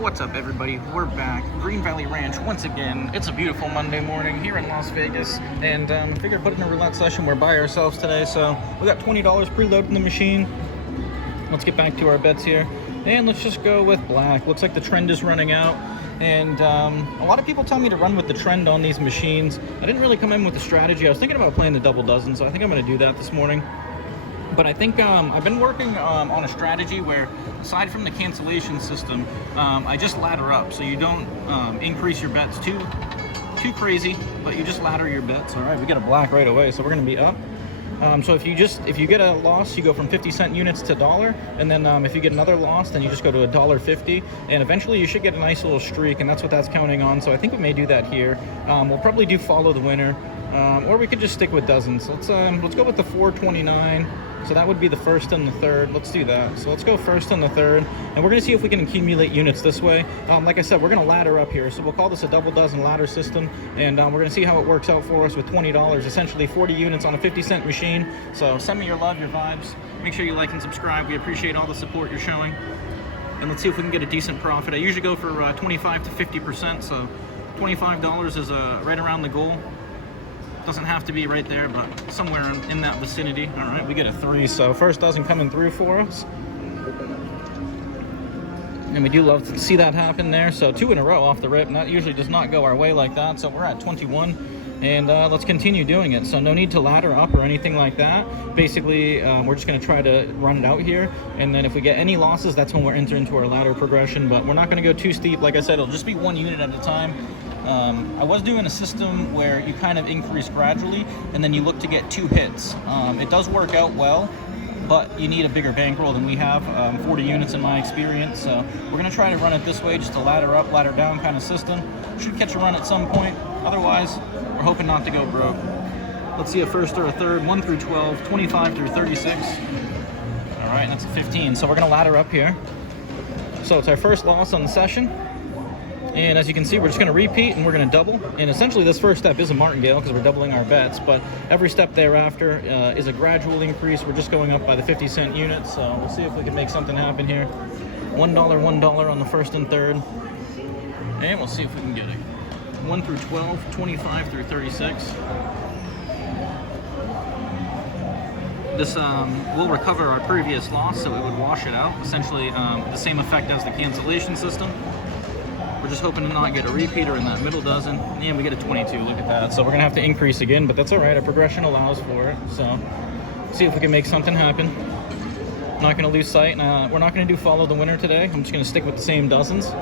What's up, everybody? We're back. Green Valley Ranch once again. It's a beautiful Monday morning here in Las Vegas, and figured to put in a roulette session. We're by ourselves today, so we got $20 preloaded in the machine. Let's get back to our bets here, and let's just go with black. Looks like the trend is running out, and a lot of people tell me to run with the trend on these machines. I didn't really come in with a strategy. I was thinking about playing the double dozen, so I think I'm going to do that this morning. But I think I've been working on a strategy where, aside from the cancellation system, I just ladder up. So you don't increase your bets too crazy, but you just ladder your bets. All right, we get a black right away, so we're going to be up. So if you get a loss, you go from 50-cent units to $1, and then if you get another loss, then you just go to $1.50, and eventually you should get a nice little streak, and that's what that's counting on. So I think we may do that here. We'll probably do follow the winner, or we could just stick with dozens. Let's go with the 429. So that would be the first and the third. Let's do that. So let's go first and the third, and we're gonna see if we can accumulate units this way. Like I said, we're gonna ladder up here, so we'll call this a double dozen ladder system, and we're gonna see how it works out for us with $20, essentially 40 units on a 50-cent machine. So send me your love, your vibes. Make sure you like and subscribe. We appreciate all the support you're showing, and let's see if we can get a decent profit. I usually go for 25 to 50%, so $25 is right around the goal. Doesn't have to be right there, but somewhere in that vicinity. All right, we get a 3, so first dozen coming through for us, and we do love to see that happen there. So 2 in a row off the rip, and that usually does not go our way like that. So we're at 21, and let's continue doing it. So no need to ladder up or anything like that. Basically, we're just going to try to run it out here, and then if we get any losses, that's when we're entering into our ladder progression. But we're not going to go too steep. Like I said, it'll just be 1 unit at a time. I was doing a system where you kind of increase gradually, and then you look to get 2 hits. It does work out well, but you need a bigger bankroll than we have, 40 units in my experience. So we're going to try to run it this way, just a ladder up, ladder down kind of system. Should catch a run at some point. Otherwise, we're hoping not to go broke. Let's see a first or a third, 1 through 12, 25 through 36. All right, that's a 15. So we're going to ladder up here. So it's our first loss on the session. And as you can see, we're just going to repeat, and we're going to double. And essentially this first step is a martingale because we're doubling our bets, but every step thereafter is a gradual increase. We're just going up by the 50-cent units, so we'll see if we can make something happen here. $1 on the first and third, and we'll see if we can get it. 1 through 12, 25 through 36. This will recover our previous loss, so it would wash it out. Essentially the same effect as the cancellation system. We're just hoping to not get a repeater in that middle dozen. And we get a 22, look at that. So we're gonna have to increase again, but that's all right, our progression allows for it. So see if we can make something happen. Not gonna lose sight. We're not gonna do follow the winner today. I'm just gonna stick with the same dozens. All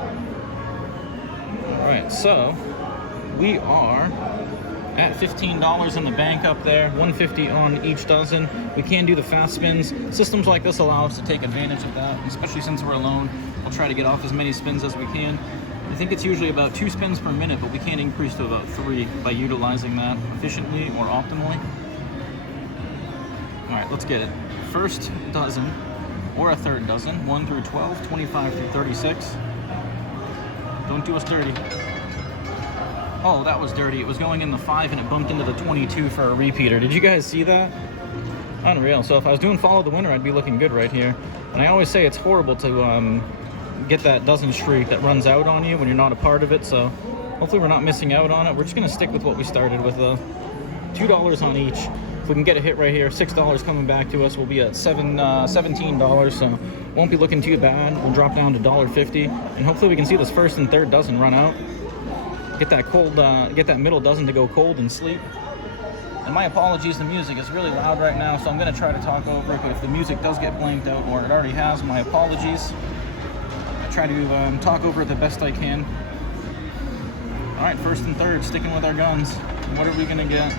right, so we are at $15 in the bank up there, 150 on each dozen. We can do the fast spins. Systems like this allow us to take advantage of that, especially since we're alone. We'll try to get off as many spins as we can. I think it's usually about 2 spins per minute, but we can increase to about 3 by utilizing that efficiently or optimally. All right, let's get it. First dozen or a third dozen, 1 through 12, 25 through 36. Don't do us dirty. Oh, that was dirty. It was going in the 5 and it bumped into the 22 for a repeater. Did you guys see that? Unreal. So if I was doing follow the winner, I'd be looking good right here. And I always say it's horrible to get that dozen streak that runs out on you when you're not a part of it. So hopefully we're not missing out on it. We're just going to stick with what we started with, $2 on each. If we can get a hit right here, $6 coming back to us, we'll be at $17. So won't be looking too bad. We'll drop down to $1.50, and hopefully we can see this first and third dozen run out. Get that middle dozen to go cold and sleep. And my apologies, the music is really loud right now, so I'm going to try to talk over it, but if the music does get blanked out, or it already has, my apologies. I try to talk over it the best I can. All right, first and third, sticking with our guns. What are we going to get?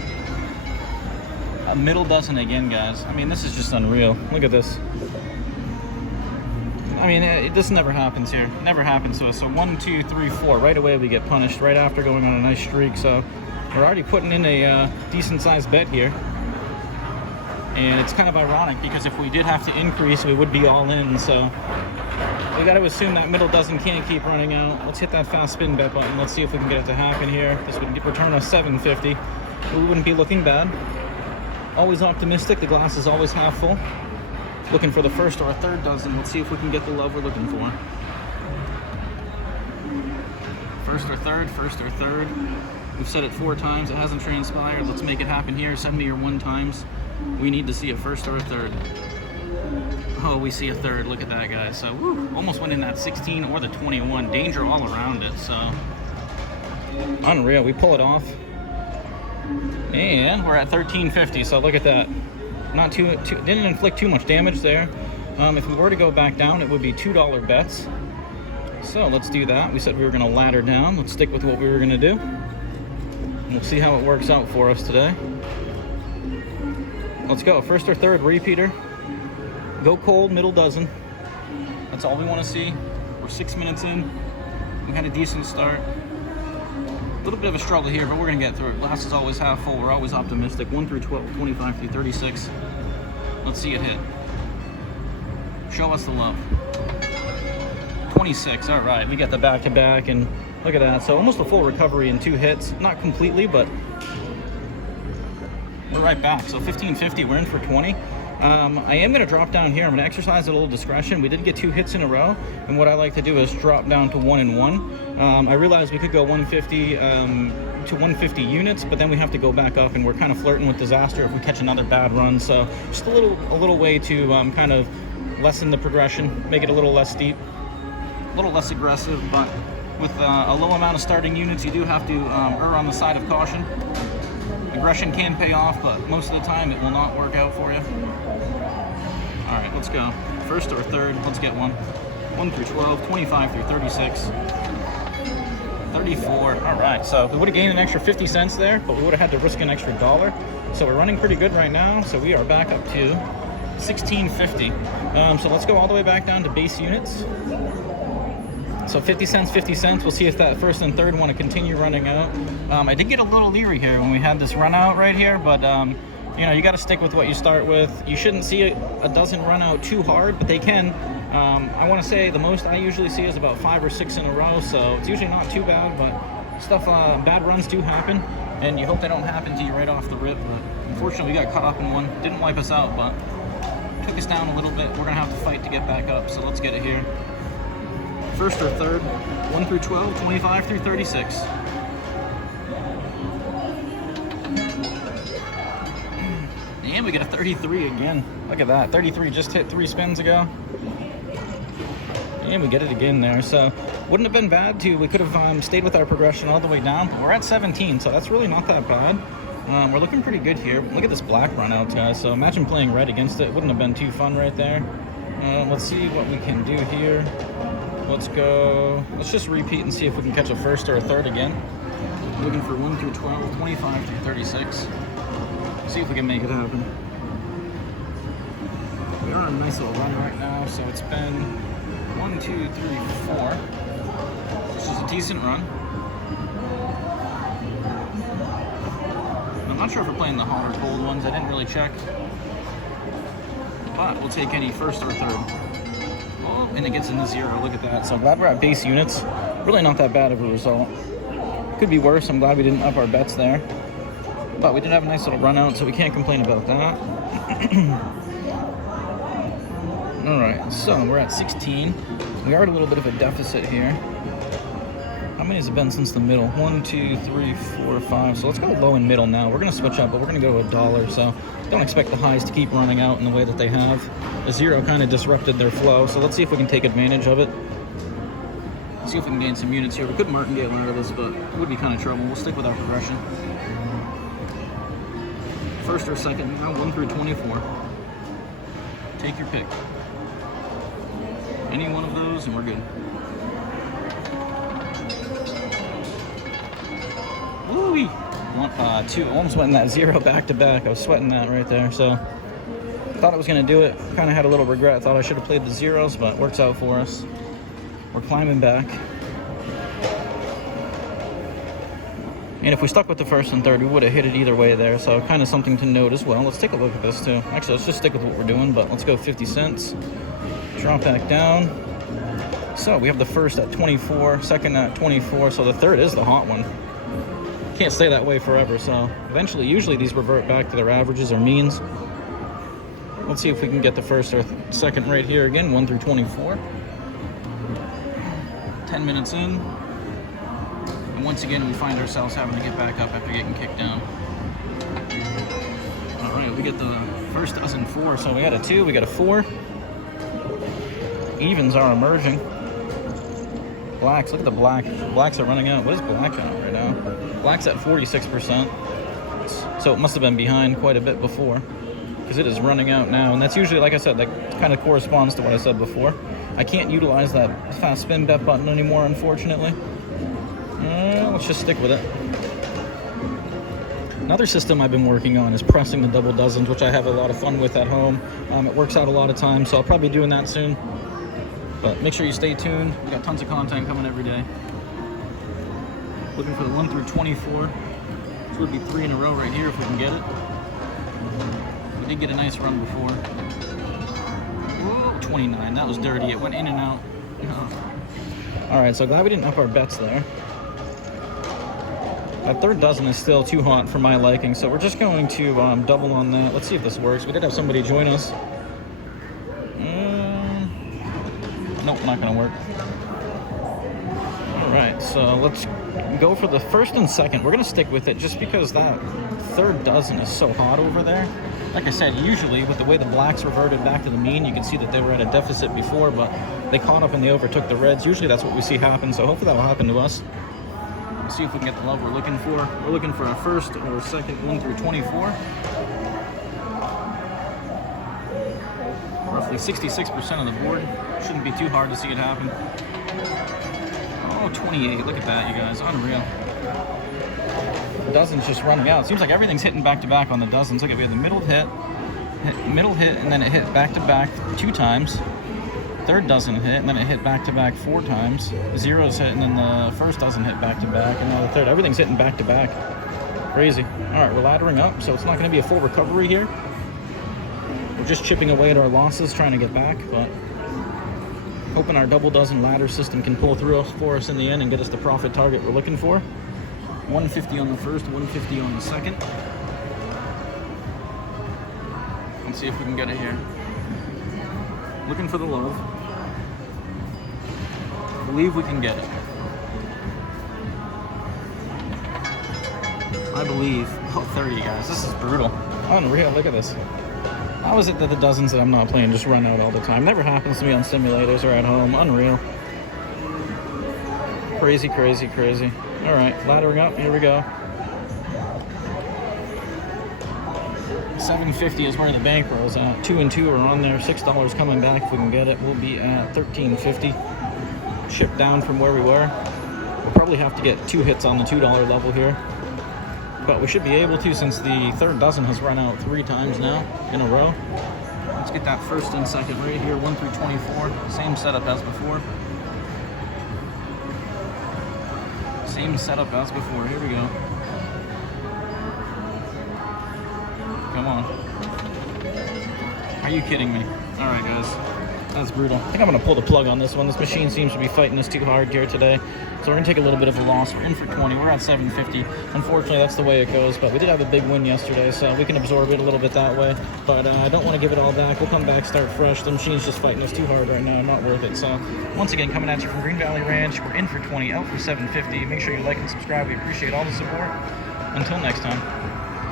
A middle dozen again, guys. I mean, this is just unreal. Look at this. I mean, this never happens here. Never happens to us. So 1, 2, 3, 4. Right away we get punished right after going on a nice streak. So we're already putting in a decent-sized bet here. And it's kind of ironic because if we did have to increase, we would be all in. So we got to assume that middle dozen can't keep running out. Let's hit that fast spin bet button. Let's see if we can get it to happen here. This would return us $7.50. We wouldn't be looking bad. Always optimistic. The glass is always half full. Looking for the first or a third dozen. Let's see if we can get the love we're looking for. First or third, first or third. We've said it 4 times. It hasn't transpired. Let's make it happen here. Send me your 1 times. We need to see a first or a third. Oh, we see a third. Look at that, guys. So, woo, almost went in that 16 or the 21. Danger all around it. So, unreal. We pull it off. And we're at 1350. So, look at that. Not too didn't inflict too much damage there. If we were to go back down, it would be $2 bets. So, let's do that. We said we were going to ladder down. Let's stick with what we were going to do. And we'll see how it works out for us today. Let's go. First or third repeater. Go cold, middle dozen. That's all we want to see. We're 6 minutes in. We had a decent start. A little bit of a struggle here, but we're going to get through it. Glass is always half full. We're always optimistic. 1 through 12, 25 through 36. Let's see it hit. Show us the love. 26. All right. We got the back-to-back, and look at that. So almost a full recovery in 2 hits. Not completely, but we're right back. So 1550. We're in for 20. I am going to drop down here. I'm going to exercise a little discretion. We did get 2 hits in a row, and what I like to do is drop down to 1 and 1. I realized we could go 150 to 150 units, but then we have to go back up, and we're kind of flirting with disaster if we catch another bad run. So just a little way to kind of lessen the progression, make it a little less steep, a little less aggressive. But with a low amount of starting units, you do have to err on the side of caution. Aggression can pay off, but most of the time it will not work out for you. All right, let's go. First or third, let's get one. 1 through 12, 25 through 36, 34. All right, so we would have gained an extra 50 cents there, but we would have had to risk an extra $1. So we're running pretty good right now. So we are back up to 1650. So let's go all the way back down to base units. So 50 cents, 50 cents. We'll see if that first and third want to continue running out. I did get a little leery here when we had this run out right here, but you know, you got to stick with what you start with. You shouldn't see a dozen run out too hard, but they can. I want to say the most I usually see is about 5 or 6 in a row, so it's usually not too bad, but stuff, bad runs do happen, and you hope they don't happen to you right off the rip. But unfortunately, we got caught up in one. Didn't wipe us out, but took us down a little bit. We're going to have to fight to get back up, so let's get it here. First or third, 1 through 12, 25 through 36. And we get a 33 again. Look at that. 33 just hit 3 spins ago. And we get it again there. So wouldn't have been bad too. We could have stayed with our progression all the way down. But we're at 17, so that's really not that bad. We're looking pretty good here. Look at this black run out, guys. So imagine playing red against it. Wouldn't have been too fun right there. Let's see what we can do here. Let's go. Let's just repeat and see if we can catch a first or a third again. Looking for 1 through 12, 25 through 36. See if we can make it happen. We're on a nice little run right now, so it's been 1, 2, 3, 4. This is a decent run. I'm not sure if we're playing the hot or cold ones. I didn't really check. But we'll take any first or third. Oh, and it gets in the 0. Look at that. So I'm glad we're at base units. Really not that bad of a result. Could be worse. I'm glad we didn't up our bets there. But we did have a nice little run out, so we can't complain about that. All right, so we're at 16. We are at a little bit of a deficit here. How many has it been since the middle? 1, 2, 3, 4, 5. So let's go low and middle now. We're going to switch up, but we're going to go to $1. So don't expect the highs to keep running out in the way that they have. The 0 kind of disrupted their flow, so let's see if we can take advantage of it. See if we can gain some units here. We could martingale out of this, but it would be kind of trouble. We'll stick with our progression. First or second, now 1 through 24. Take your pick. Any one of those, and we're good. Woo-wee! 1, 2, almost went in that 0 back to back. I was sweating that right there. So, thought I was going to do it. Kind of had a little regret. Thought I should have played the 0s, but it works out for us. We're climbing back. And if we stuck with the first and third, we would have hit it either way there. So kind of something to note as well. Let's take a look at this too. Actually, let's just stick with what we're doing, but let's go 50 cents. Drop back down. So we have the first at 24, second at 24. So the third is the hot one. Can't stay that way forever. So eventually, usually these revert back to their averages or means. Let's see if we can get the first or second right here again, 1 through 24. 10 minutes in. And once again, we find ourselves having to get back up after getting kicked down. All right, we get the first dozen 4. So we got a 2, we got a 4. Evens are emerging. Blacks, look at the black. Blacks are running out. What is black at right now? Black's at 46%. So it must have been behind quite a bit before, because it is running out now. And that's usually, like I said, that kind of corresponds to what I said before. I can't utilize that fast spin bet button anymore, unfortunately. Let's just stick with it. Another system I've been working on is pressing the double dozens, which I have a lot of fun with at home. It works out a lot of times, so I'll probably be doing that soon. But make sure you stay tuned. We got tons of content coming every day. Looking for the 1 through 24. This would be 3 in a row right here if we can get it. We did get a nice run before. Whoa, 29, that was dirty. It went in and out. All right, so glad we didn't up our bets there. That third dozen is still too hot for my liking, so we're just going to double on that. Let's see if this works. We did have somebody join us. Nope, not gonna work. All right, so let's go for the first and second. We're gonna stick with it just because that third dozen is so hot over there. Like I said, usually with the way the blacks reverted back to the mean, you can see that they were at a deficit before, but they caught up and they overtook the reds. Usually that's what we see happen, so hopefully that will happen to us. Let's see if we can get the love we're looking for. We're looking for our first or second 1 through 24. Roughly 66% of the board. Shouldn't be too hard to see it happen. Oh, 28. Look at that, you guys. Unreal. The dozen's just running out. It seems like everything's hitting back to back on the dozens. Look at, we had the middle hit, and then it hit back to back 2 times. Third dozen hit, and then it hit back to back 4 times. Zeros hit, and then the first dozen hit back to back, and now the third. Everything's hitting back to back. Crazy. All right, we're laddering up, so it's not going to be a full recovery here. We're just chipping away at our losses, trying to get back, but hoping our double dozen ladder system can pull through for us in the end and get us the profit target we're looking for. 150 on the first, 150 on the second. Let's see if we can get it here. Looking for the love. Believe we can get it. I believe. Oh, 30, guys. This is brutal. Unreal. Look at this. How is it that the dozens that I'm not playing just run out all the time? Never happens to me on simulators or at home. Unreal. Crazy, crazy, crazy. All right, laddering up. Here we go. 750 is where the bankroll is at. 2 and 2 are on there. $6 coming back if we can get it. We'll be at $13.50. Shipped down from where we were. We'll probably have to get 2 hits on the $2 level here. But we should be able to, since the third dozen has run out 3 times now in a row. Let's get that first and second right here, 1 through 24. Same setup as before. Same setup as before. Here we go. Come on. Are you kidding me? All right, guys. That's brutal. I think I'm going to pull the plug on this one. This machine seems to be fighting us too hard here today. So we're going to take a little bit of a loss. We're in for 20. We're at 750. Unfortunately, that's the way it goes. But we did have a big win yesterday, so we can absorb it a little bit that way. But I don't want to give it all back. We'll come back, start fresh. The machine's just fighting us too hard right now. Not worth it. So once again, coming at you from Green Valley Ranch. We're in for 20, out for 750. Make sure you like and subscribe. We appreciate all the support. Until next time.